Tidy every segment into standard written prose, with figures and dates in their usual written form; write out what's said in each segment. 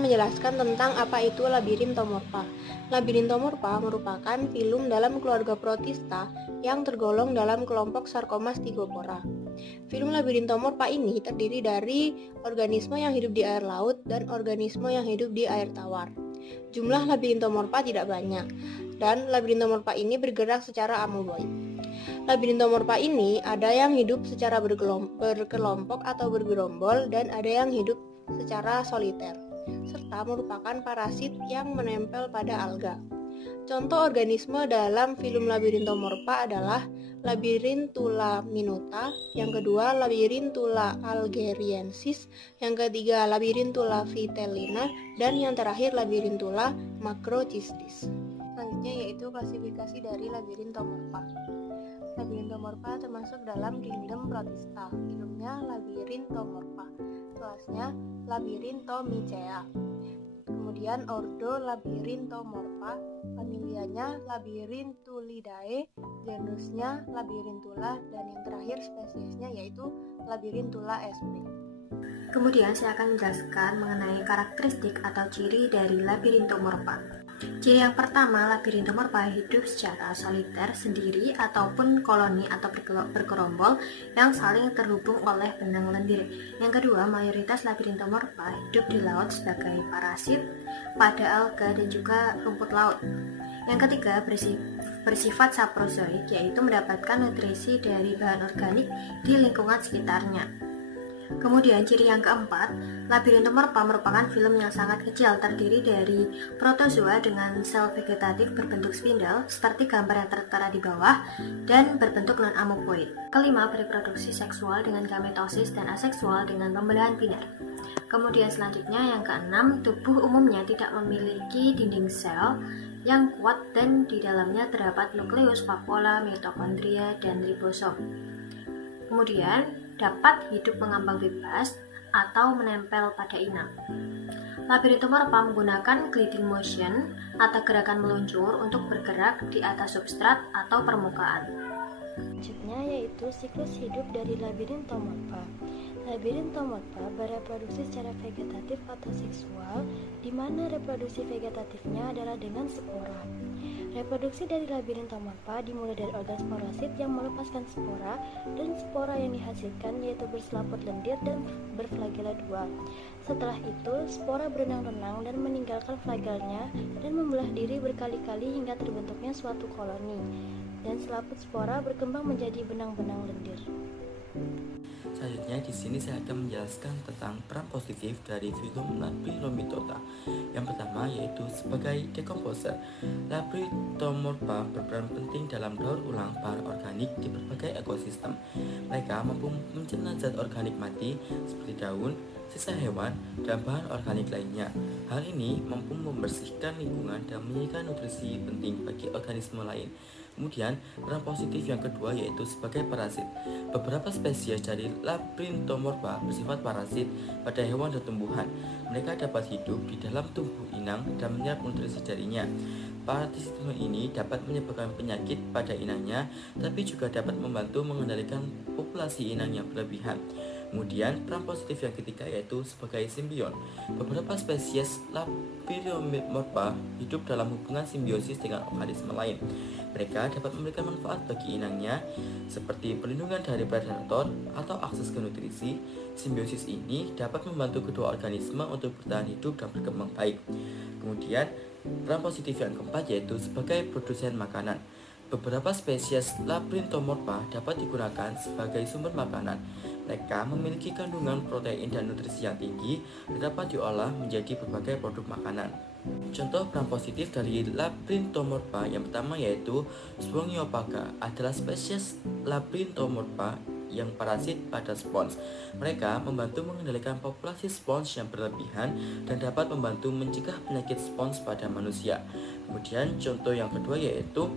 akan menjelaskan tentang apa itu Labirinthomorpha. Labirinthomorpha merupakan filum dalam keluarga Protista yang tergolong dalam kelompok Sarcomastigophora. Filum Labirinthomorpha ini terdiri dari organisme yang hidup di air laut dan organisme yang hidup di air tawar. Jumlah Labirinthomorpha tidak banyak, dan Labirinthomorpha ini bergerak secara amoeboid. Labirinthomorpha ini ada yang hidup secara berkelompok atau bergerombol dan ada yang hidup secara soliter, serta merupakan parasit yang menempel pada alga. Contoh organisme dalam filum Labirinthomorpha adalah Labyrinthula minota, yang kedua Labyrinthula algeriensis, yang ketiga Labyrinthula vitellina, dan yang terakhir Labyrinthula macrocystis. Selanjutnya yaitu klasifikasi dari Labirinthomorpha. Labirinthomorpha termasuk dalam kingdom Protista. Filumnya Labirinthomorpha, kelasnya Labyrinthomichea. Kemudian ordo Labirinthomorpha, familianya Labyrinthulidae, genusnya Labyrinthula, dan yang terakhir spesiesnya yaitu Labyrinthula sp. Kemudian saya akan menjelaskan mengenai karakteristik atau ciri dari Labirinthomorpha. Ciri yang pertama, Labirinthomorpha hidup secara soliter, sendiri, ataupun koloni atau bergerombol yang saling terhubung oleh benang lendir. Yang kedua, mayoritas Labirinthomorpha hidup di laut sebagai parasit pada alga dan juga rumput laut. Yang ketiga, bersifat saprozoik, yaitu mendapatkan nutrisi dari bahan organik di lingkungan sekitarnya. Kemudian ciri yang keempat, Labirinthomorpha merupakan filum yang sangat kecil, terdiri dari protozoa dengan sel vegetatif berbentuk spindel seperti gambar yang tertera di bawah dan berbentuk non-amoeboid. Kelima, bereproduksi seksual dengan gametosis dan aseksual dengan pembelahan biner. Kemudian selanjutnya yang keenam, tubuh umumnya tidak memiliki dinding sel yang kuat dan di dalamnya terdapat nukleus, vakuola, mitokondria, dan ribosom. Kemudian dapat hidup mengambang bebas atau menempel pada inang. Labirinthomorpha menggunakan gliding motion atau gerakan meluncur untuk bergerak di atas substrat atau permukaan. Selanjutnya yaitu siklus hidup dari Labirinthomorpha. Labirinthomorpha bereproduksi secara vegetatif atau seksual, di mana reproduksi vegetatifnya adalah dengan spora. Reproduksi dari Labirinthomorpha dimulai dari organ sporosit yang melepaskan spora, dan spora yang dihasilkan yaitu berselaput lendir dan berflagela dua. Setelah itu, spora berenang-renang dan meninggalkan flagelnya dan membelah diri berkali-kali hingga terbentuknya suatu koloni, dan selaput spora berkembang menjadi benang-benang lendir. Selanjutnya di sini saya akan menjelaskan tentang peran positif dari filum Labirinthomorpha. Yang pertama yaitu sebagai decomposer. Labirinthomorpha berperan penting dalam daur ulang bahan organik di berbagai ekosistem. Mereka mampu mencerna zat organik mati seperti daun, sisa hewan, dan bahan organik lainnya. Hal ini mampu membersihkan lingkungan dan menjadikan nutrisi penting bagi organisme lain. Kemudian, peran positif yang kedua yaitu sebagai parasit. Beberapa spesies dari Labirinthomorpha bersifat parasit pada hewan dan tumbuhan. Mereka dapat hidup di dalam tubuh inang dan menyerap nutrisi darinya. Parasitisme ini dapat menyebabkan penyakit pada inangnya, tapi juga dapat membantu mengendalikan populasi inang yang berlebihan. Kemudian, peran positif yang ketiga yaitu sebagai simbion. Beberapa spesies Labirinthomorpha hidup dalam hubungan simbiosis dengan organisme lain. Mereka dapat memberikan manfaat bagi inangnya, seperti perlindungan dari predator atau akses ke nutrisi. Simbiosis ini dapat membantu kedua organisme untuk bertahan hidup dan berkembang baik. Kemudian, peran positif yang keempat yaitu sebagai produsen makanan. Beberapa spesies Labirinthomorpha dapat digunakan sebagai sumber makanan. Mereka memiliki kandungan protein dan nutrisi yang tinggi dan dapat diolah menjadi berbagai produk makanan. Contoh peran positif dari Labirinthomorpha yang pertama yaitu Spongiophaga adalah spesies Labirinthomorpha yang parasit pada spons. Mereka membantu mengendalikan populasi spons yang berlebihan dan dapat membantu mencegah penyakit spons pada manusia. Kemudian contoh yang kedua yaitu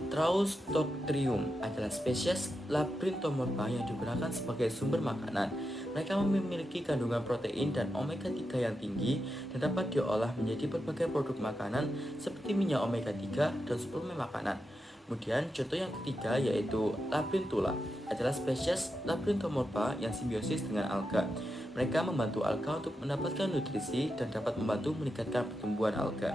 Traustoctrium adalah spesies Labirinthomorpha yang digunakan sebagai sumber makanan. Mereka memiliki kandungan protein dan omega 3 yang tinggi dan dapat diolah menjadi berbagai produk makanan seperti minyak omega 3 dan suplemen makanan. Kemudian contoh yang ketiga yaitu Labyrinthula adalah spesies Labirinthomorpha yang simbiosis dengan alga. Mereka membantu alga untuk mendapatkan nutrisi dan dapat membantu meningkatkan pertumbuhan alga.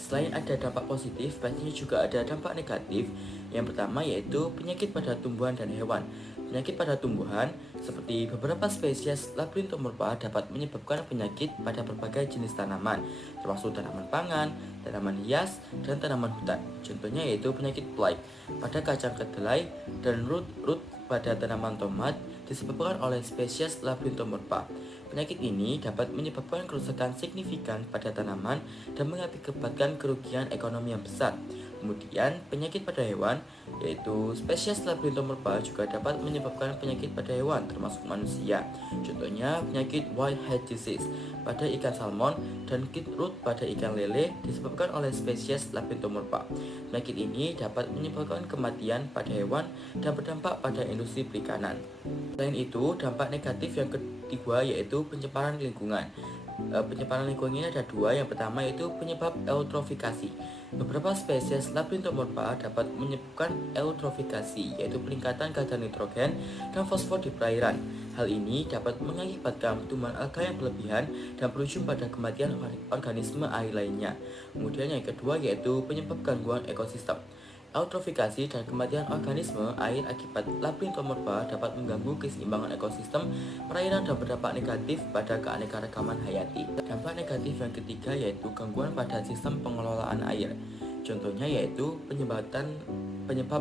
Selain ada dampak positif, pastinya juga ada dampak negatif. Yang pertama yaitu penyakit pada tumbuhan dan hewan. Penyakit pada tumbuhan seperti beberapa spesies Labyrinthodonta dapat menyebabkan penyakit pada berbagai jenis tanaman, termasuk tanaman pangan, tanaman hias, dan tanaman hutan. Contohnya yaitu penyakit blight pada kacang kedelai dan root pada tanaman tomat disebabkan oleh spesies Labyrinthodonta. Penyakit ini dapat menyebabkan kerusakan signifikan pada tanaman dan mengakibatkan kerugian ekonomi yang besar. Kemudian, penyakit pada hewan, yaitu spesies Labyrinthodonta juga dapat menyebabkan penyakit pada hewan, termasuk manusia. Contohnya, penyakit whitehead disease pada ikan salmon dan kit root pada ikan lele disebabkan oleh spesies Labyrinthodonta. Penyakit ini dapat menyebabkan kematian pada hewan dan berdampak pada industri perikanan. Selain itu, dampak negatif yang kedua yaitu pencemaran lingkungan. Pencemaran lingkungan ini ada dua. Yang pertama yaitu penyebab eutrofikasi. Beberapa spesies Labyrinthodonta dapat menyebabkan eutrofikasi, yaitu peningkatan kadar nitrogen dan fosfor di perairan. Hal ini dapat mengakibatkan pertumbuhan alga yang berlebihan dan berujung pada kematian organisme air lainnya. Kemudian yang kedua yaitu penyebab gangguan ekosistem. Eutrofikasi dan kematian organisme air akibat Labyrinthodonta dapat mengganggu keseimbangan ekosistem perairan dan berdampak negatif pada keanekaragaman hayati. Dampak negatif yang ketiga yaitu gangguan pada sistem pengelolaan air. Contohnya yaitu penyebab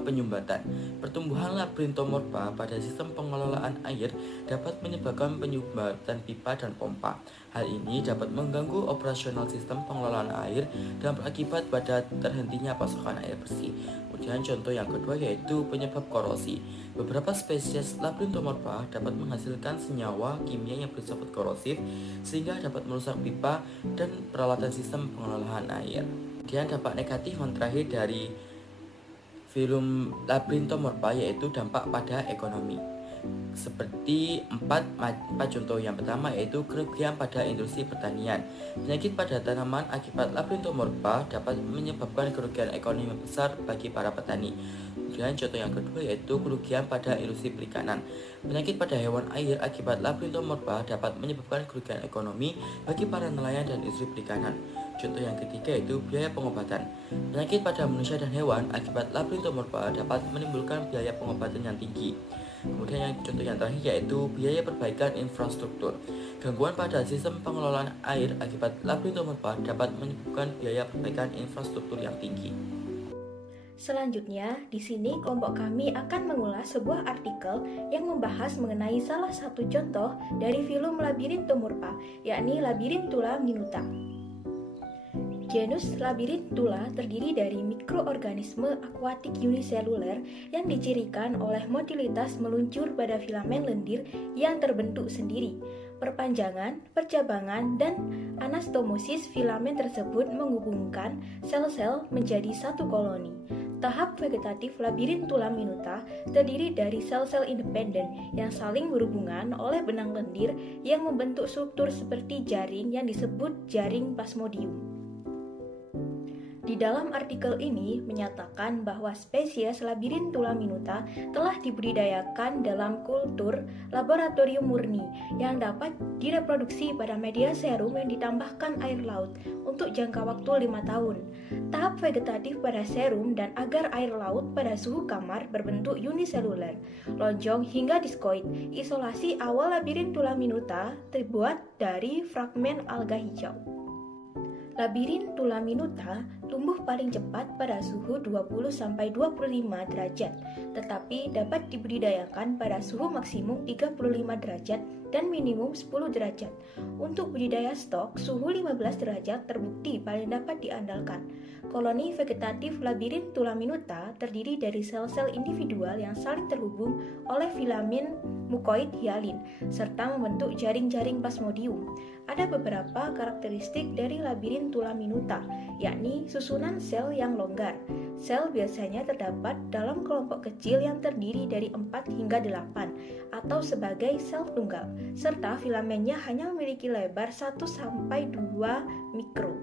penyumbatan. Pertumbuhan Labyrinthodonta pada sistem pengelolaan air dapat menyebabkan penyumbatan pipa dan pompa. Hal ini dapat mengganggu operasional sistem pengelolaan air dan berakibat pada terhentinya pasokan air bersih. Kemudian contoh yang kedua yaitu penyebab korosi. Beberapa spesies Labyrinthodonta dapat menghasilkan senyawa kimia yang bersifat korosif sehingga dapat merusak pipa dan peralatan sistem pengelolaan air. Kemudian dampak negatif yang terakhir dari film Labyrinthodonta yaitu dampak pada ekonomi. Seperti empat contoh. Yang pertama yaitu kerugian pada industri pertanian. Penyakit pada tanaman akibat Labyrinthodonta dapat menyebabkan kerugian ekonomi besar bagi para petani. Kemudian contoh yang kedua yaitu kerugian pada industri perikanan. Penyakit pada hewan air akibat Labyrinthodonta dapat menyebabkan kerugian ekonomi bagi para nelayan dan industri perikanan. Contoh yang ketiga yaitu biaya pengobatan. Penyakit pada manusia dan hewan akibat Labyrinthodonta dapat menimbulkan biaya pengobatan yang tinggi. Kemudian contoh yang terakhir yaitu biaya perbaikan infrastruktur. Gangguan pada sistem pengelolaan air akibat Labyrinthodonta dapat menyebabkan biaya perbaikan infrastruktur yang tinggi. Selanjutnya, di sini kelompok kami akan mengulas sebuah artikel yang membahas mengenai salah satu contoh dari film Labyrinthodonta, yakni Labyrinthula minuta. Genus Labyrinthula terdiri dari mikroorganisme akuatik uniseluler yang dicirikan oleh motilitas meluncur pada filamen lendir yang terbentuk sendiri. Perpanjangan, percabangan, dan anastomosis filamen tersebut menghubungkan sel-sel menjadi satu koloni. Tahap vegetatif Labyrinthula minuta terdiri dari sel-sel independen yang saling berhubungan oleh benang lendir yang membentuk struktur seperti jaring yang disebut jaring plasmodium. Di dalam artikel ini menyatakan bahwa spesies Labyrinthula minuta telah dibudidayakan dalam kultur laboratorium murni yang dapat direproduksi pada media serum yang ditambahkan air laut untuk jangka waktu 5 tahun. Tahap vegetatif pada serum dan agar air laut pada suhu kamar berbentuk uniseluler, lonjong hingga diskoid. Isolasi awal Labyrinthula minuta terbuat dari fragmen alga hijau. Labyrinthula minuta tumbuh paling cepat pada suhu 20-25 derajat, tetapi dapat dibudidayakan pada suhu maksimum 35 derajat dan minimum 10 derajat. Untuk budidaya stok, suhu 15 derajat terbukti paling dapat diandalkan. Koloni vegetatif Labyrinthula minuta terdiri dari sel-sel individual yang saling terhubung oleh filamen mukoid hialin, serta membentuk jaring-jaring plasmodium. Ada beberapa karakteristik dari Labyrinthula minuta, yakni susunan sel yang longgar. Sel biasanya terdapat dalam kelompok kecil yang terdiri dari 4 hingga 8 atau sebagai sel tunggal, serta filamennya hanya memiliki lebar 1-2 mikro.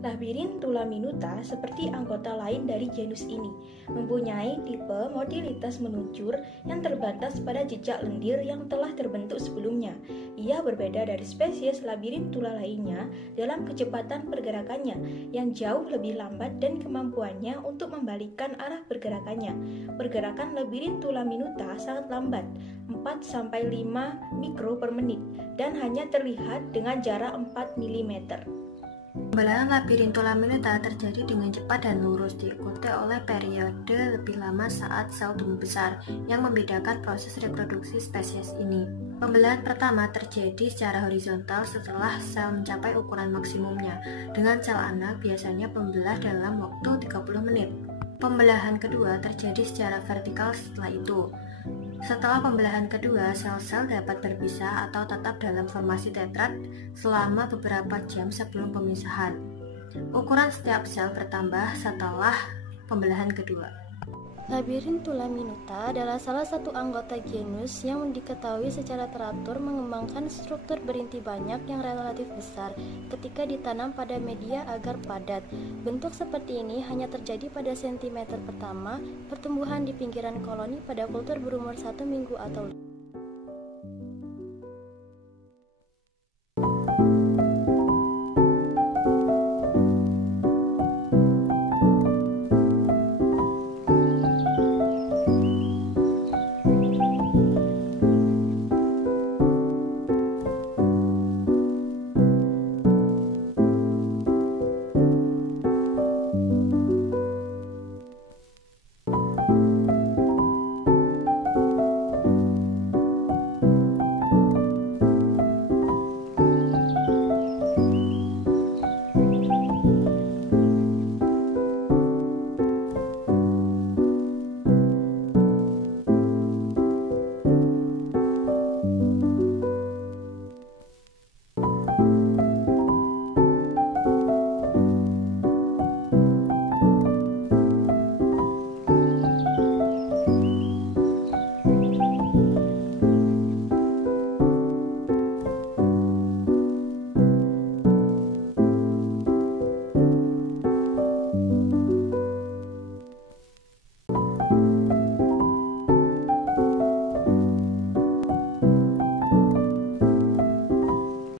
Labirin Tulaminuta seperti anggota lain dari genus ini, mempunyai tipe modalitas menuncur yang terbatas pada jejak lendir yang telah terbentuk sebelumnya. Ia berbeda dari spesies Labirintula lainnya dalam kecepatan pergerakannya yang jauh lebih lambat dan kemampuannya untuk membalikkan arah pergerakannya. Pergerakan Labirintula minuta sangat lambat, 4-5 mikro per menit, dan hanya terlihat dengan jarak 4 mm. Pembelahan Labirintula minuta terjadi dengan cepat dan lurus, diikuti oleh periode lebih lama saat sel tumbuh besar, yang membedakan proses reproduksi spesies ini. Pembelahan pertama terjadi secara horizontal setelah sel mencapai ukuran maksimumnya. Dengan sel anak biasanya pembelah dalam waktu 30 menit. Pembelahan kedua terjadi secara vertikal setelah itu. Setelah pembelahan kedua, sel-sel dapat berpisah atau tetap dalam formasi tetrad selama beberapa jam sebelum pemisahan. Ukuran setiap sel bertambah setelah pembelahan kedua. Labirintula minuta adalah salah satu anggota genus yang diketahui secara teratur mengembangkan struktur berinti banyak yang relatif besar ketika ditanam pada media agar padat. Bentuk seperti ini hanya terjadi pada sentimeter pertama pertumbuhan di pinggiran koloni pada kultur berumur 1 minggu atau lebih.